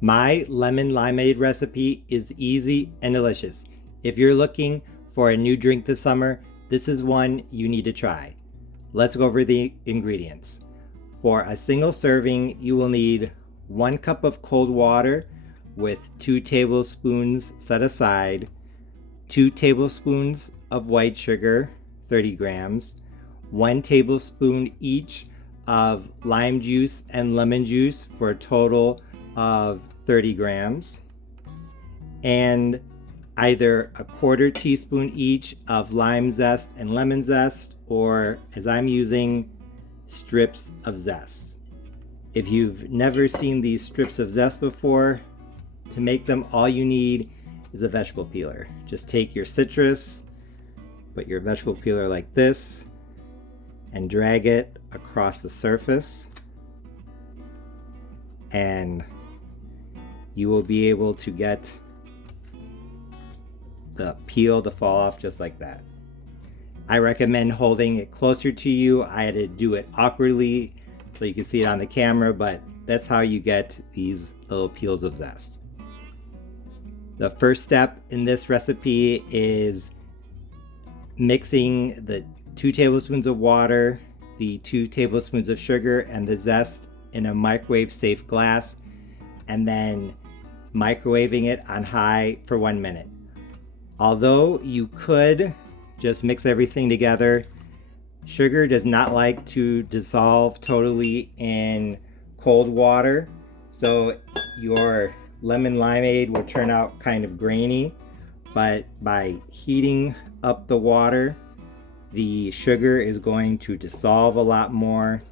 My lemon limeade recipe is easy and delicious. If you're looking for a new drink this summer, this is one you need to try. Let's go over the ingredients. For a single serving, you will need 1 cup of cold water with 2 tablespoons set aside, 2 tablespoons of white sugar, 30 grams, 1 tablespoon each of lime juice and lemon juice for a total of 30 grams, and either a 1/4 teaspoon each of lime zest and lemon zest, or as I'm using, strips of zest. If you've never seen these strips of zest before, to make them all you need is a vegetable peeler. Just take your citrus, put your vegetable peeler like this, and drag it across the surface, and you will be able to get the peel to fall off just like that. I recommend holding it closer to you. I had to do it awkwardly so you can see it on the camera, but that's how you get these little peels of zest. The first step in this recipe is mixing the 2 tablespoons of water, the 2 tablespoons of sugar, and the zest in a microwave safe glass, and then microwaving it on high for 1 minute. Although you could just mix everything together, sugar does not like to dissolve totally in cold water, so your lemon limeade will turn out kind of grainy. But by heating up the water, the sugar is going to dissolve a lot more,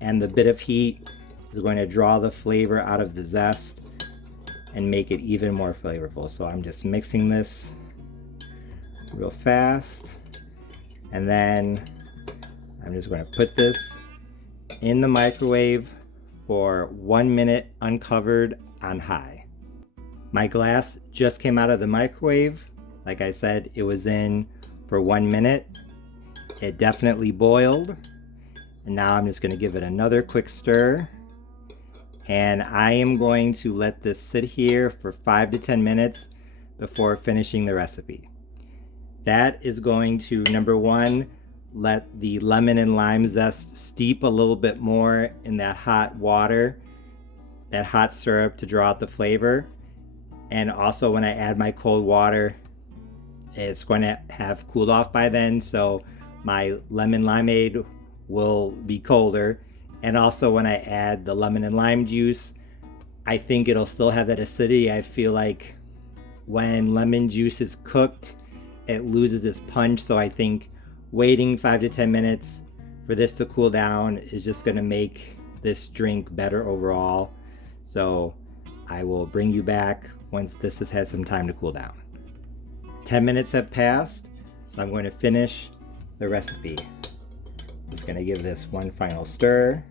and the bit of heat is going to draw the flavor out of the zest and make it even more flavorful. So I'm just mixing this real fast, and then I'm just going to put this in the microwave for 1 minute uncovered on high. My glass just came out of the microwave. Like I said, it was in for 1 minute. It definitely boiled, and now I'm just going to give it another quick stir, and I am going to let this sit here for 5 to 10 minutes before finishing the recipe. That is going to, number one, let the lemon and lime zest steep a little bit more in that hot water, that hot syrup, to draw out the flavor. And also when I add my cold water, it's going to have cooled off by then, so my lemon limeade will be colder. And also when I add the lemon and lime juice, I think it'll still have that acidity. I feel like when lemon juice is cooked, it loses its punch, so I think waiting 5 to 10 minutes for this to cool down is just going to make this drink better overall. So I will bring you back once this has had some time to cool down. 10 minutes have passed, so I'm going to finish the recipe. Just going to give this one final stir,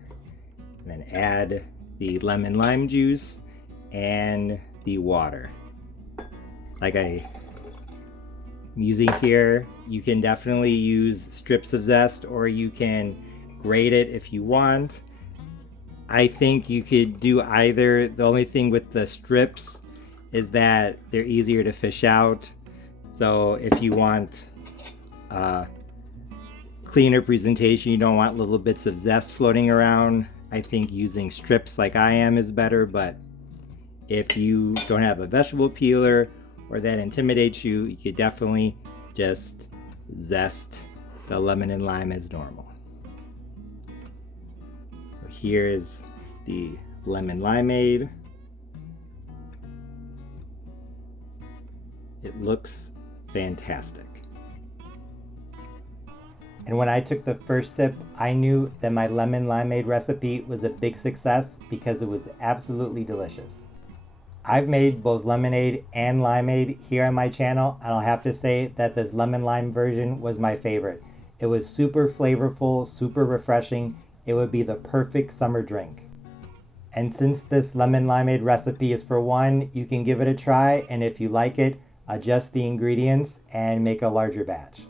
and then add the lemon lime juice and the water. Like I'm using here, you can definitely use strips of zest, or you can grate it if you want. I think you could do either. The only thing with the strips is that they're easier to fish out. So if you want cleaner presentation, you don't want little bits of zest floating around, I think using strips like I am is better. But if you don't have a vegetable peeler or that intimidates you, you could definitely just zest the lemon and lime as normal. So here is the lemon limeade. It looks fantastic. And when I took the first sip, I knew that my lemon limeade recipe was a big success because it was absolutely delicious. I've made both lemonade and limeade here on my channel, and I'll have to say that this lemon lime version was my favorite. It was super flavorful, super refreshing. It would be the perfect summer drink. And since this lemon limeade recipe is for one, you can give it a try, and if you like it, adjust the ingredients and make a larger batch.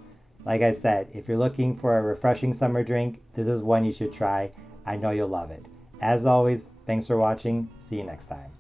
Like I said, if you're looking for a refreshing summer drink, this is one you should try. I know you'll love it. As always, thanks for watching. See you next time.